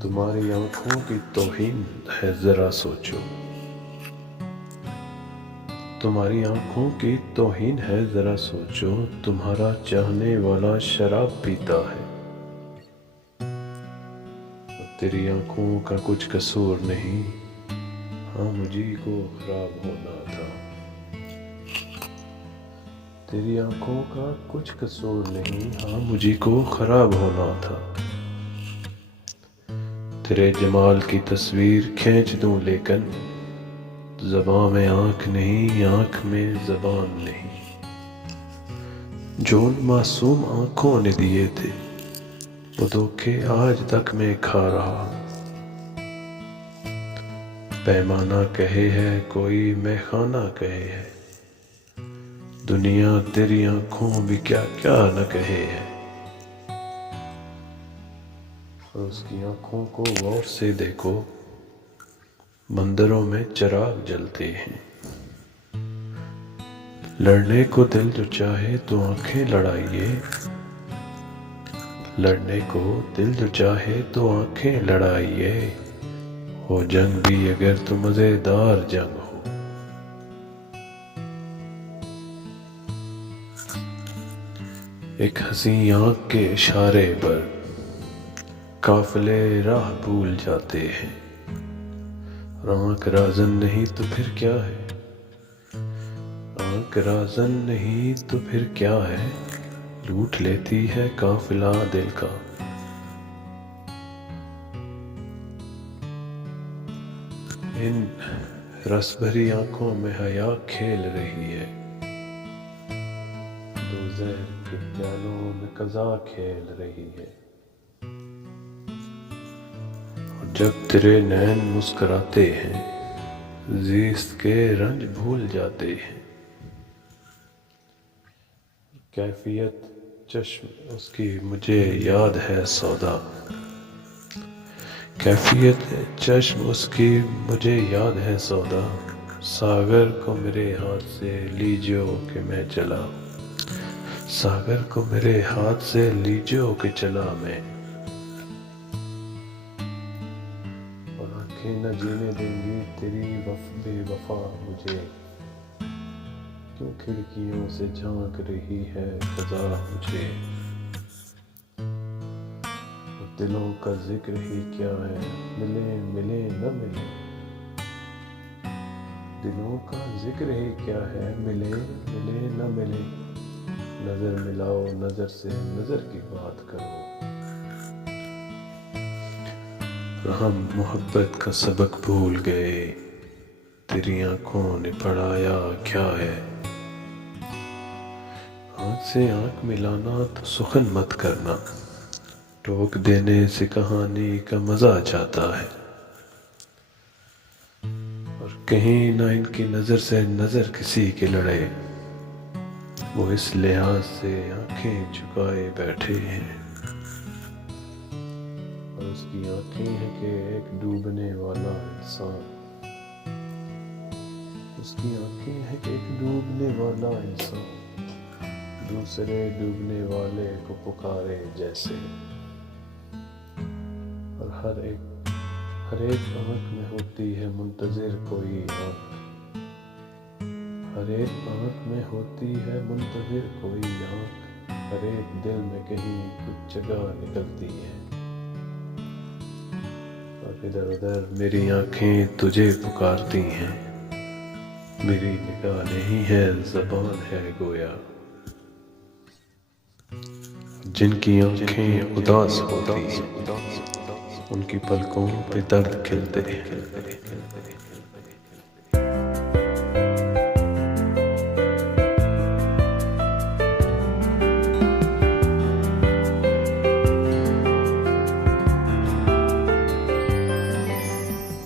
तुम्हारी आंखों की तौहीन है जरा सोचो, तुम्हारी आंखों की तौहीन है जरा सोचो, तुम्हारा चाहने वाला शराब पीता है। तेरी आंखों का कुछ कसूर नहीं, हाँ मुझी को खराब होना था। तेरी आंखों का कुछ कसूर नहीं, हाँ मुझी को खराब होना था। तेरे जमाल की तस्वीर खींच दूं लेकिन ज़बां में आँख नहीं, आँख में ज़बान नहीं। जो उन मासूम आँखों ने दिए थे वो धोखे आज तक मैं खा रहा। पैमाना कहे है कोई मैखाना कहे है, दुनिया तेरी आँखों भी क्या क्या न कहे है। और उसकी आँखों को गौर से देखो, मंदिरों में चिराग जलते हैं। लड़ने को दिल जो चाहे तो आंखें लड़ाइए, लड़ने को दिल जो चाहे तो आंखें लड़ाइए। हो जंग भी अगर तो मजेदार जंग हो। एक हंसी आंख के इशारे पर काफिले राह भूल जाते हैं। आंख राजन नहीं तो फिर क्या है, आंख राजन नहीं तो फिर क्या है, लूट लेती है काफिला दिल का। इन रस भरी आंखों में हया खेल रही है, दो जहर के प्यालों में कज़ा खेल रही है। और जब तेरे नैन मुस्कुराते हैं, ज़िस्त के रंज भूल जाते हैं। कैफियत चश्म उसकी मुझे याद है सौदा, कैफियत चश्म उसकी मुझे याद है सौदा। सागर को मेरे हाथ से लीजियो कि मैं चला, सागर को मेरे हाथ से लीजियो कि चला मैं। और आंखें न जीने देंगी तेरी बेवफा मुझे, क्यों खिड़कियों से झांक रही है फ़ज़ा मुझे। और दिलों का जिक्र ही क्या है, मिले मिले न मिले, दिलों का जिक्र ही क्या है, मिले मिले न मिले। नजर मिलाओ नजर से नजर की बात करो, और हम मोहब्बत का सबक भूल गए, तेरी आंखों ने पढ़ाया क्या है। आँख से आँख मिलाना तो सुखन मत करना, टोक देने से कहानी का मजा जाता है। और कहीं ना इनकी नज़र से नज़र किसी की लड़े, वो इस लिहाज से आंखें झुकाए बैठे हैं। और उसकी आंखें हैं कि एक डूबने वाला इंसान, उसकी आंखें हैं कि एक डूबने वाला इंसान दूसरे डूबने वाले को पुकारे जैसे। और हर एक आंख में होती है मुंतज़िर कोई आंख, हर एक आंख में होती है मुंतज़िर कोई आंख। हर एक दिल में कहीं कुछ जगह निकलती है, और इधर उधर मेरी आंखें तुझे पुकारती हैं। मेरी निगाह नहीं है ज़बान है गोया, जिनकी आंखें उदास होती हैं उनकी पलकों पे दर्द खिलते हैं।